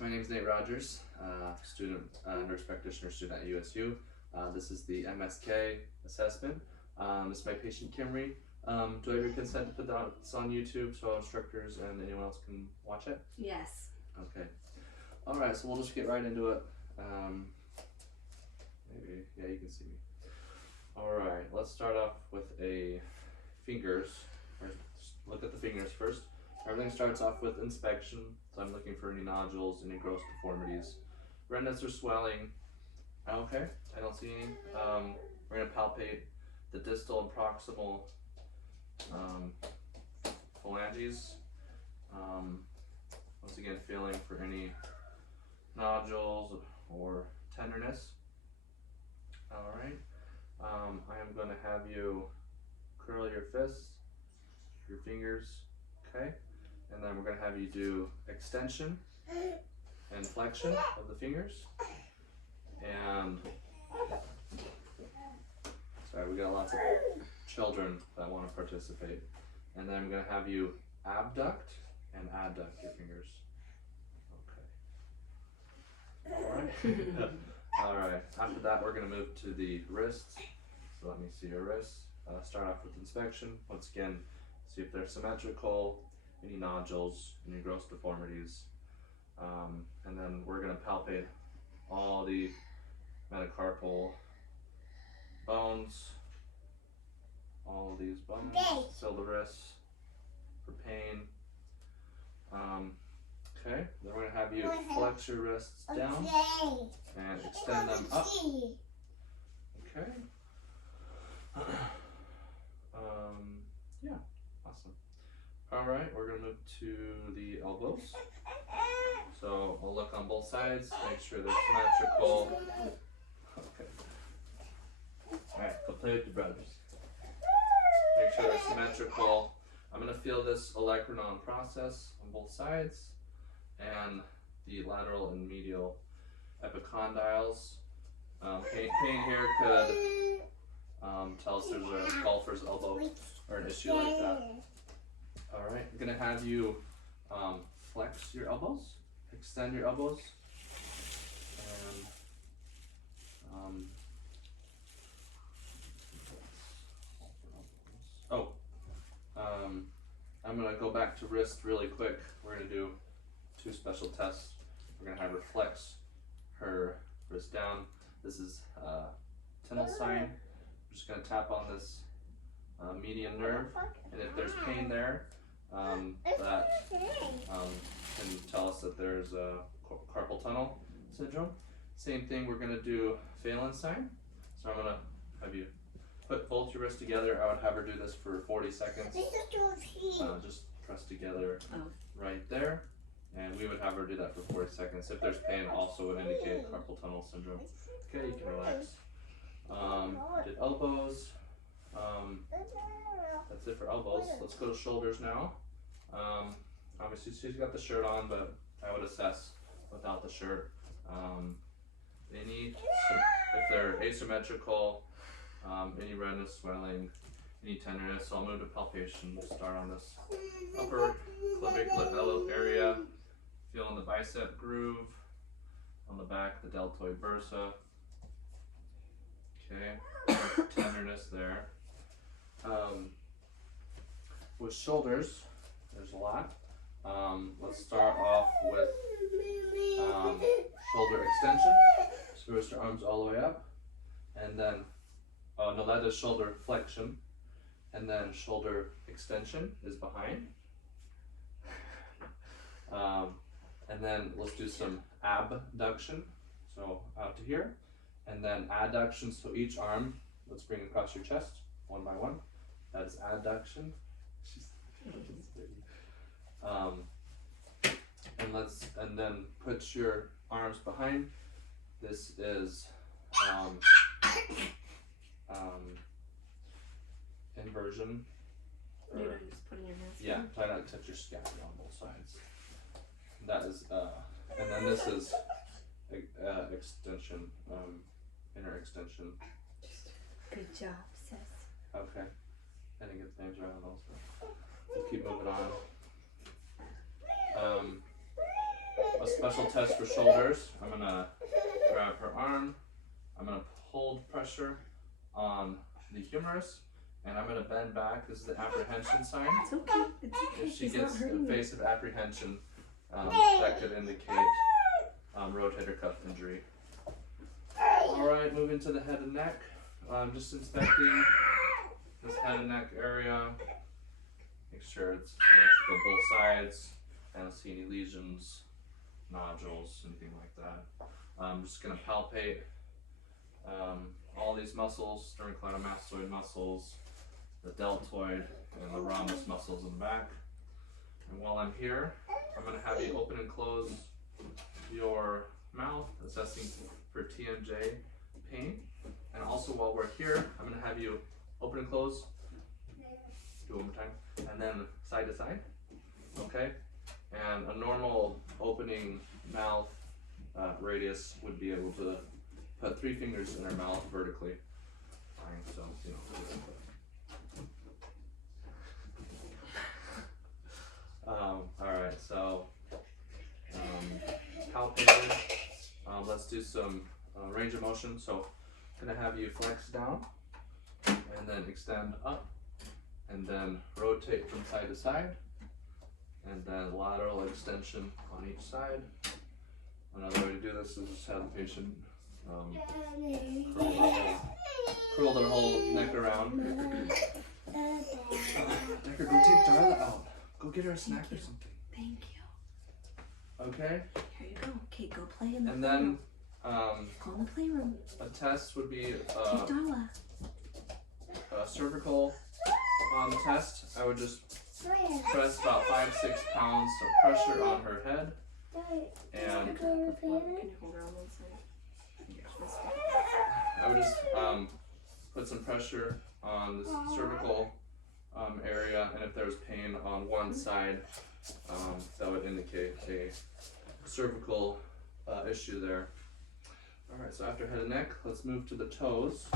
my name is Nate Rogers, student, nurse practitioner student at USU. This is the MSK assessment. This is my patient Kimry. Do I have your consent to put this on YouTube so instructors and anyone else can watch it? Yes. Okay. Alright, so we'll just get right into it. Maybe, yeah, you can see me. Alright, let's start off with a fingers. Look at the fingers first. Everything starts off with inspection, so I'm looking for any nodules, any gross deformities. Redness or swelling. Okay, I don't see any. We're going to palpate the distal and proximal phalanges. Once again, feeling for any nodules or tenderness. Alright, I am going to have you curl your fists, your fingers, okay? And then we're going to have you do extension and flexion of the fingers. And sorry, we got lots of children that want to participate. And then I'm going to have you abduct and adduct your fingers. Okay. Alright. Alright. After that, we're going to move to the wrists. So let me see your wrists. Start off with inspection. Once again, see if they're symmetrical, any nodules, any gross deformities. And then we're going to palpate all the metacarpal bones, all of these bones, feel the wrists for pain. Okay, then we're going to have you flex your wrists down and extend them up. Okay. Yeah, awesome. Alright, we're going to move to the elbows. So we'll look on both sides, make sure they're symmetrical. Okay. Alright, go play with your brothers. Make sure they're symmetrical. I'm going to feel this olecranon process on both sides and the lateral and medial epicondyles. Pain here could tell us there's a golfer's elbow or an issue like that. Alright, I'm going to have you flex your elbows, extend your elbows, and I'm going to go back to wrist really quick. We're going to do two special tests. We're going to have her flex her wrist down. This is Tinel sign. I'm just going to tap on this median nerve, and if there's pain there, that can tell us that there's a carpal tunnel syndrome. Same thing, we're going to do Phelan sign. So I'm going to have you put both your wrists together. I would have her do this for 40 seconds. Just press together right there. And we would have her do that for 40 seconds. If there's pain, also would indicate carpal tunnel syndrome. Okay, you can relax. Did elbows. That's it for elbows. Let's go to shoulders now. Obviously she's got the shirt on, but I would assess without the shirt. If they're asymmetrical, any redness, swelling, any tenderness. So I'll move to palpation. We'll start on this upper clavicular area. Feeling the bicep groove. On the back, the deltoid bursa. Okay, tenderness there. With shoulders, there's a lot. Let's start off with shoulder extension. So twist your arms all the way up, and then, oh no, that is shoulder flexion, and then shoulder extension is behind. And then let's do some abduction, so out to here, and then adduction, so each arm, let's bring across your chest, one by one. That is adduction. And then put your arms behind. This is inversion. You're just putting your hands Yeah, try not to touch your scapula on both sides. That is, and then this is extension, inner extension. Good job, sis. Okay. I didn't get the names right on those. We'll keep moving on. Let's special test for shoulders. I'm gonna grab her arm. I'm gonna hold pressure on the humerus, and I'm gonna bend back. This is the apprehension sign. It's okay. It's okay. If she He's gets not a hurting face of apprehension, that could indicate rotator cuff injury. All right, moving to the head and neck. Just inspecting this head and neck area. Make sure it's symmetrical both sides. I don't see any lesions, nodules, anything like that. I'm just going to palpate all these muscles, sternocleidomastoid muscles, the deltoid, and the rhombus muscles in the back. And while I'm here, I'm going to have you open and close your mouth, assessing for TMJ pain. And also while we're here, I'm going to have you open and close. Do it one more time. And then side to side. Okay? And a normal opening mouth radius would be able to put 3 fingers in her mouth vertically. Fine, so, you know. Alright, so palpated. Let's do some range of motion. So I'm going to have you flex down and then extend up and then rotate from side to side. And then lateral extension on each side. Another way to do this is just have the patient curl their whole neck around. Decker, go take Darla out. Go get her a snack or something. Thank you. Okay? Here you go. Okay, go play in the And playroom. then Go in the playroom. a test would be Take Darla. a cervical test. I would just press about 5-6 pounds of pressure on her head. And Can you hold her on one side? I would just put some pressure on this cervical area, and if there's pain on one side, that would indicate a cervical issue there. Alright, so after head and neck, let's move to the toes.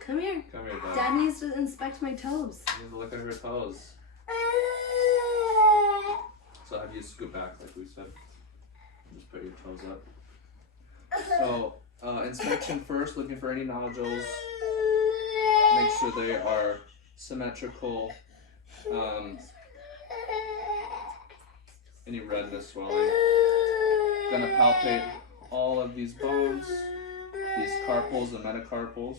Come here. Come here, Dad. Dad needs to inspect my toes. You need to look at her toes. So have you scoot back like we said. Just put your toes up. So inspection first, looking for any nodules. Make sure they are symmetrical. Any redness, swelling. Gonna palpate all of these bones, these carpals and metacarpals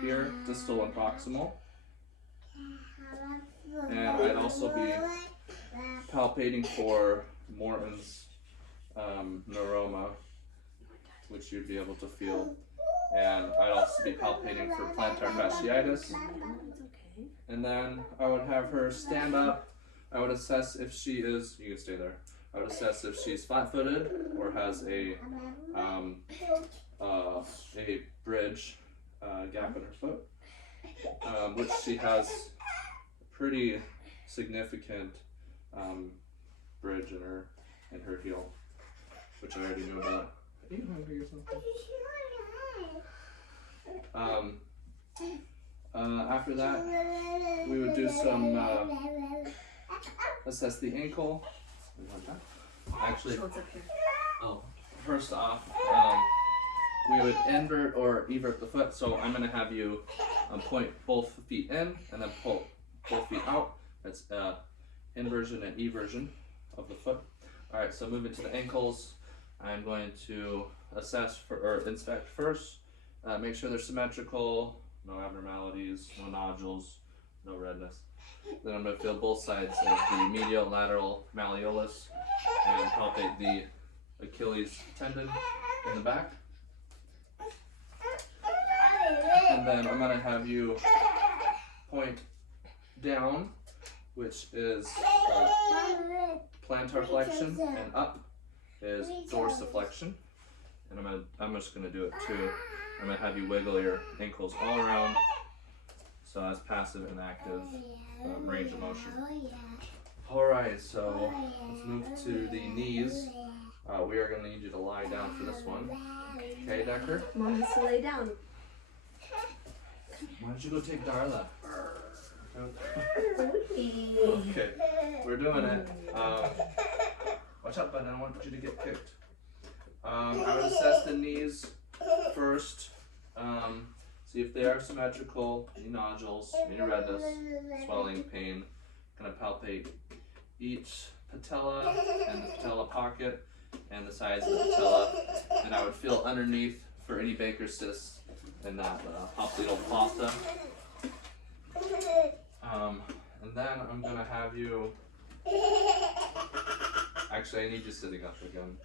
here, distal and proximal. And I'd also be palpating for Morton's neuroma, which you'd be able to feel. And I'd also be palpating for plantar fasciitis. And then I would have her stand up. I would assess if she is, you can stay there. I would assess if she's flat-footed or has a bridge gap in her foot, which she has a pretty significant bridge in her heel, which I already knew about. Are you hungry or something? After that, we would do some assess the ankle. Actually, first off, we would invert or evert the foot. So I'm going to have you point both feet in and then pull both feet out. That's inversion and eversion of the foot. All right, so moving to the ankles, I'm going to assess or inspect first. Make sure they're symmetrical, no abnormalities, no nodules, no redness. Then I'm going to feel both sides of the medial lateral malleolus and palpate the Achilles tendon in the back. And then I'm going to have you point down, which is plantar flexion, and up is dorsiflexion. And I'm just going to do it too. I'm going to have you wiggle your ankles all around. So that's passive and active range of motion. Alright, so let's move to the knees. We are going to need you to lie down for this one. Okay, Decker? Mom has to lay down. Why don't you go take Darla? Okay, we're doing it. Watch out, bud. I don't want you to get kicked. I would assess the knees first. See if they are symmetrical, any nodules, any redness, swelling, pain. Gonna palpate each patella and the patella pocket and the sides of the patella. And I would feel underneath for any Baker cysts in that popliteal fossa. And then I'm gonna have you. Actually, I need you sitting up again.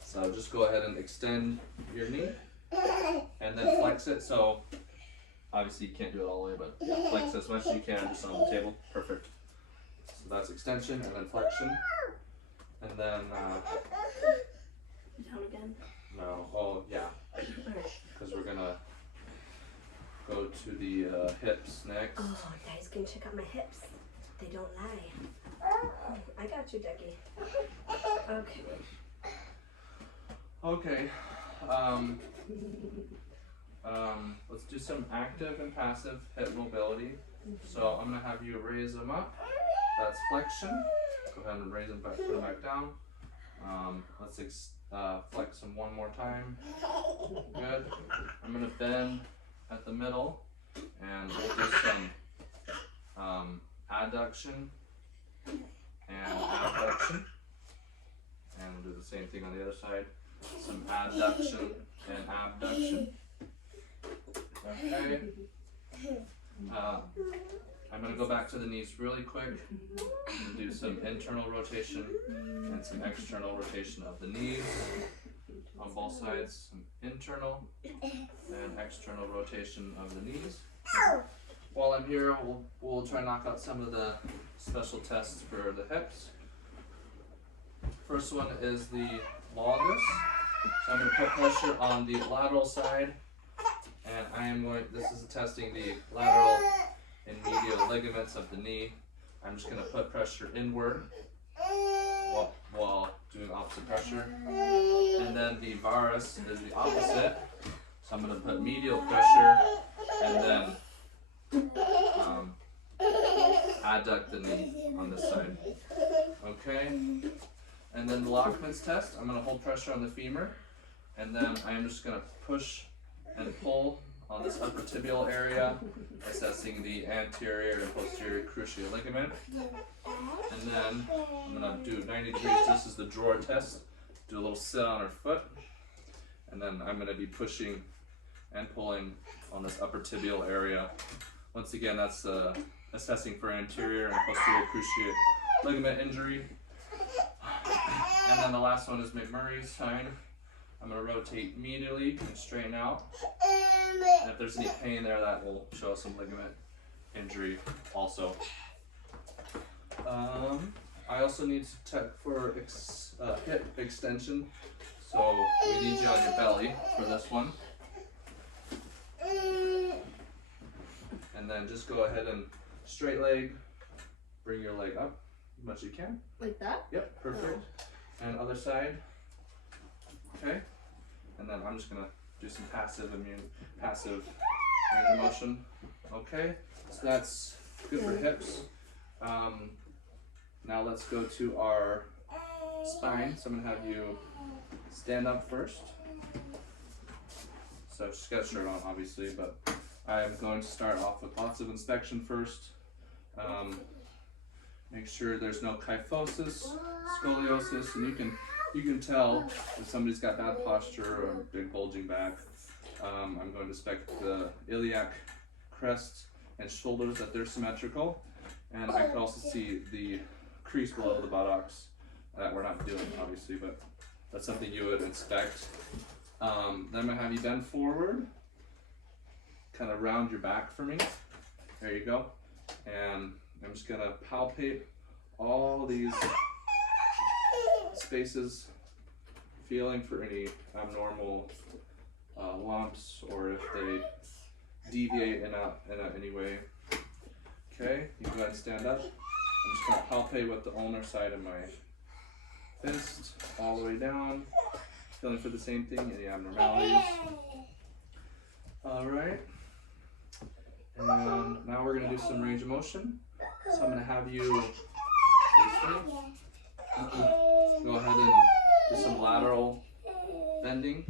So just go ahead and extend your knee and then flex it. So obviously you can't do it all the way, but yeah, flex as much as you can just on the table. Perfect. So that's extension and then flexion. And then Down again. no, oh yeah, because we're gonna go to the hips next. Oh, Daddy's gonna check out my hips. They don't lie. I got you, Ducky. Okay. Okay. Let's do some active and passive hip mobility. So I'm gonna have you raise them up. That's flexion. Go ahead and raise them back, put them back down. Let's flex them one more time. Good. I'm gonna bend at the middle, and we'll do some adduction and abduction. And we'll do the same thing on the other side. Some adduction and abduction. Okay. I'm going to go back to the knees really quick and do some internal rotation and some external rotation of the knees on both sides. Some internal and external rotation of the knees. While I'm here, we'll try and knock out some of the special tests for the hips. First one is the valgus. So I'm going to put pressure on the lateral side, and this is testing the lateral and medial ligaments of the knee. I'm just going to put pressure inward while doing opposite pressure. And then the varus is the opposite. So I'm going to put medial pressure and then adduct the knee on this side. Okay? And then the Lockman's test, I'm going to hold pressure on the femur, and then I'm just going to push and pull on this upper tibial area, assessing the anterior and posterior cruciate ligament. And then I'm going to do 90 degrees. This is the drawer test. Do a little sit on her foot, and then I'm going to be pushing and pulling on this upper tibial area. Once again, that's assessing for anterior and posterior cruciate ligament injury. And then the last one is McMurray's sign. I'm going to rotate medially and straighten out. And if there's any pain there, that will show some ligament injury also. I also need to check for hip extension. So we need you on your belly for this one. And then just go ahead and straight leg, bring your leg up as much as you can. Like that? Yep, perfect. And other side. Okay. And then I'm just gonna do some passive range of motion. Okay. So that's good for hips. Now let's go to our spine. So I'm gonna have you stand up first. So she's got a shirt on, obviously, but I'm going to start off with lots of inspection first. Make sure there's no kyphosis, scoliosis, and you can tell if somebody's got bad posture or a big bulging back. I'm going to inspect the iliac crest and shoulders, that they're symmetrical, and I can also see the crease below the buttocks that we're not doing, obviously, but that's something you would inspect. Then I'm going to have you bend forward, kind of round your back for me. There you go. And I'm just going to palpate all these spaces, feeling for any abnormal lumps or if they deviate in any way. Okay, you go ahead and stand up. I'm just going to palpate with the ulnar side of my fist all the way down, feeling for the same thing, any abnormalities. All right, And now we're gonna do some range of motion. So I'm gonna have you face me. Go ahead and do some lateral bending,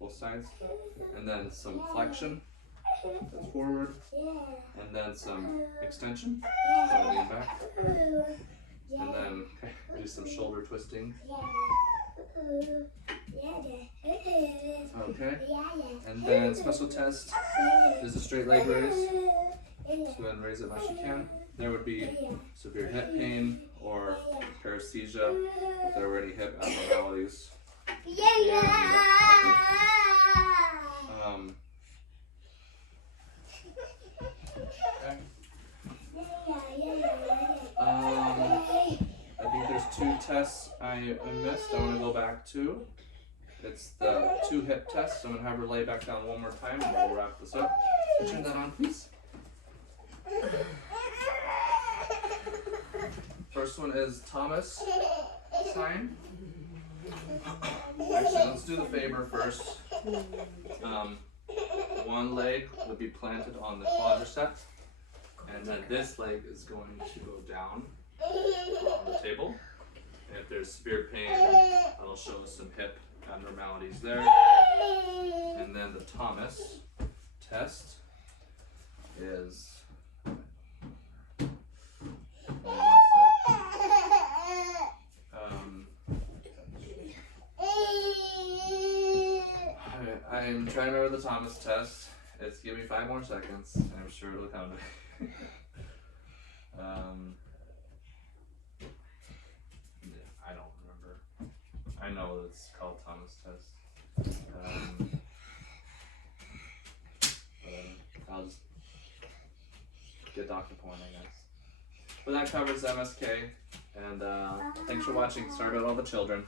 both sides, and then some flexion forward, and then some extension, so lean back, and then do some shoulder twisting. Okay, and then special test is a straight leg raise. So go ahead and raise it as much as you can. There would be severe hip pain or paresthesia if there were any hip abnormalities. And, okay. I think there's 2 tests I missed. I want to go back to. It's the 2 hip tests. I'm going to have her lay back down one more time and we'll wrap this up. Turn that on, please. First one is Thomas sign. Actually, let's do the Faber first. One leg would be planted on the quadricep, and then this leg is going to go down on the table. And if there's severe pain, that'll show some hip abnormalities there. And then the Thomas test is I'm trying to remember the Thomas test. It's give me 5 more seconds, and I'm sure it'll come to me. I don't remember. I know it's called Thomas test. But I'll just get Dr. Point, I guess. But that covers MSK, and thanks for watching. Sorry about all the children.